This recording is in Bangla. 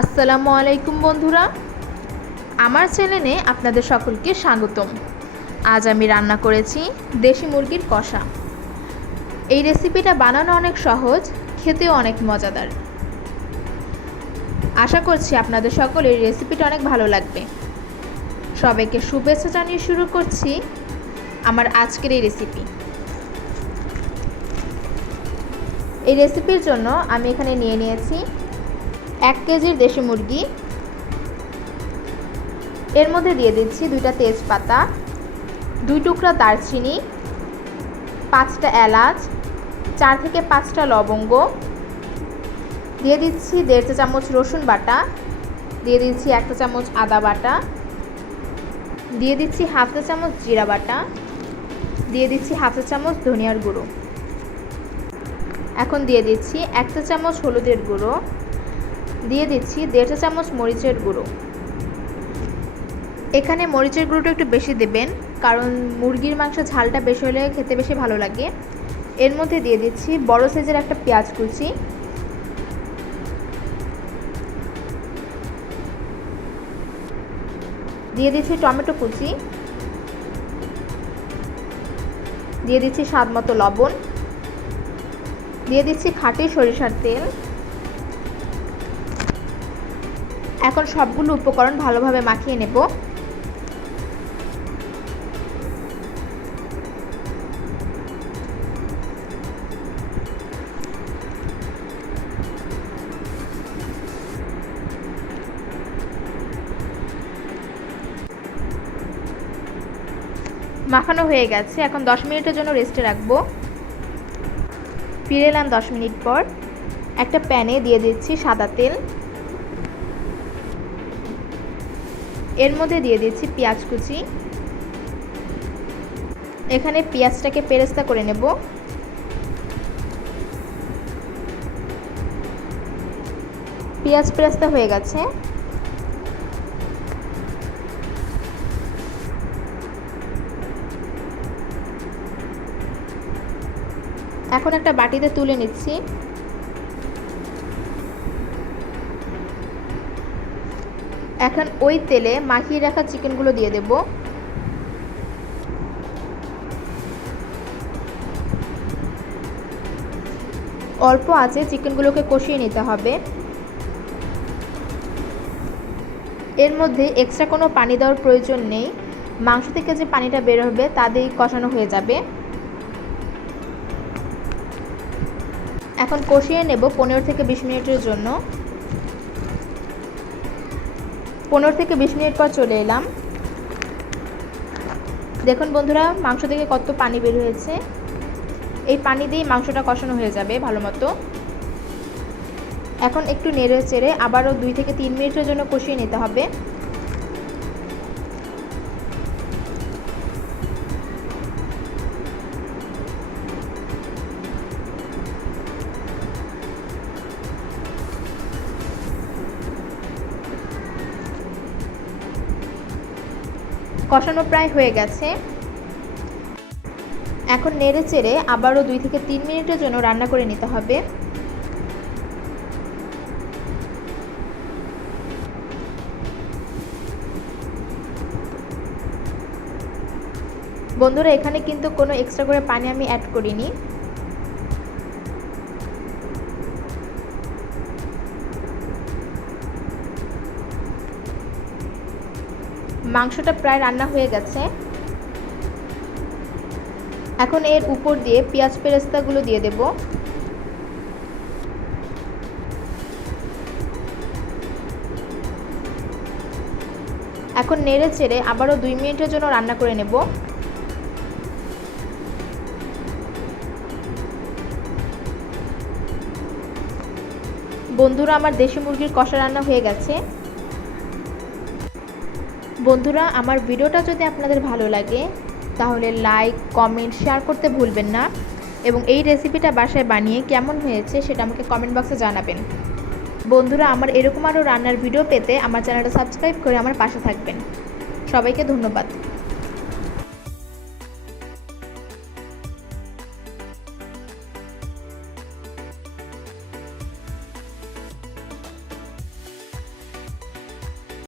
আসসালামু আলাইকুম বন্ধুরা, আমার চ্যানেলে আপনাদের সকলকে স্বাগতম। আজ আমি রান্না করেছি দেশি মুরগির কষা। এই রেসিপিটা বানানো অনেক সহজ, খেতেও অনেক মজাদার। আশা করছি আপনাদের সকলের এই রেসিপিটা অনেক ভালো লাগবে। সবাইকে শুভেচ্ছা জানিয়ে শুরু করছি আমার আজকের এই রেসিপি। এই রেসিপির জন্য আমি এখানে নিয়ে নিয়েছি 1 কেজির দেশি মুরগি। এর মধ্যে দিয়ে দিচ্ছি 2টা তেজপাতা, 2 টুকরা দারচিনি, 5টা এলাচ, 4 থেকে 5টা লবঙ্গ, দিয়ে দিচ্ছি 1.5 চা চামচ রসুন বাটা, দিয়ে দিচ্ছি 1 চা চামচ আদা বাটা, দিয়ে দিচ্ছি 1/2 চা চামচ জিরা বাটা, দিয়ে দিচ্ছি 1/2 চা চামচ ধনিয়ার গুঁড়ো। এখন দিয়ে দিচ্ছি 1 চা চামচ হলুদের গুঁড়ো, দিয়ে দিচ্ছি 1.5 চা চামচ মরিচের গুঁড়ো। এখানে মরিচের গুঁড়োটা একটু বেশি দেবেন, কারণ মুরগির মাংস ঝালটা বেশি হলে খেতে বেশি ভালো লাগে। এর মধ্যে দিয়ে দিচ্ছি বড় সাইজের একটা পেঁয়াজ কুচি, দিয়ে দিচ্ছি টমেটো কুচি, দিয়ে দিচ্ছি স্বাদ মতো লবণ, দিয়ে দিচ্ছি খাঁটি সরিষার তেল। এখন সবগুলো উপকরণ ভালোভাবে মাখিয়ে নেব। মাখানো হয়ে গেছে, এখন 10 মিনিটের জন্য রেস্টে রাখবো। ফিরে এলাম 10 মিনিট পর। একটা প্যানে দিয়ে দিচ্ছি সাদা তেল, এর মধ্যে দিয়ে দিচ্ছি পেঁয়াজ কুচি। এখানে পেঁয়াজটাকে পেরেস্তা করে নেব। পেঁয়াজ পেরেস্তা হয়ে গেছে। এখন একটা বাটিতে তুলে নিচ্ছি। এখন ওই তেলে মাখিয়ে রাখা চিকেনগুলো দিয়ে দেব। অল্প আঁচে চিকেনগুলোকে কষিয়ে নিতে হবে। এর মধ্যে এক্সট্রা কোনো পানি দেওয়ার প্রয়োজন নেই, মাংস থেকে যে পানিটা বের হবে তা দিয়েই কষানো হয়ে যাবে। এখন কষিয়ে নেব 15 থেকে 20 মিনিটের জন্য। 15 থেকে 20 মিনিট পর চলে এলাম। দেখুন বন্ধুরা, মাংস থেকে কত পানি বের হয়েছে। এই পানি দিয়েই মাংসটা কষানো হয়ে যাবে ভালো মতো। এখন একটু নেড়ে চেড়ে আবারও 2 থেকে 3 মিনিটের জন্য কষিয়ে নিতে হবে। কষানো প্রায় হয়ে গেছে। এখন নেড়ে চেড়ে আবারও 2 থেকে 3 মিনিটের জন্য রান্না করে নিতে হবে। বন্ধুরা, এখানে কিন্তু কোনো এক্সট্রা করে পানি আমি অ্যাড করিনি। মাংসটা প্রায় রান্না হয়ে গেছে। এখন এর উপর দিয়ে পেঁয়াজ পেরেস্তাগুলো দিয়ে দেব। এখন নেড়ে চেড়ে আবারও 2 মিনিটের জন্য রান্না করে নেব। বন্ধুরা, আমার দেশি মুরগির কষা রান্না হয়ে গেছে। বন্ধুরা, আমার ভিডিওটা যদি আপনাদের ভালো লাগে তাহলে লাইক, কমেন্ট, শেয়ার করতে ভুলবেন না, এবং এই রেসিপিটা বাসায় বানিয়ে কেমন হয়েছে সেটা আমাকে কমেন্ট বক্সে জানাবেন। বন্ধুরা, আমার এরকম আরও রান্নার ভিডিও পেতে আমার চ্যানেলটা সাবস্ক্রাইব করে আমার পাশে থাকবেন। সবাইকে ধন্যবাদ।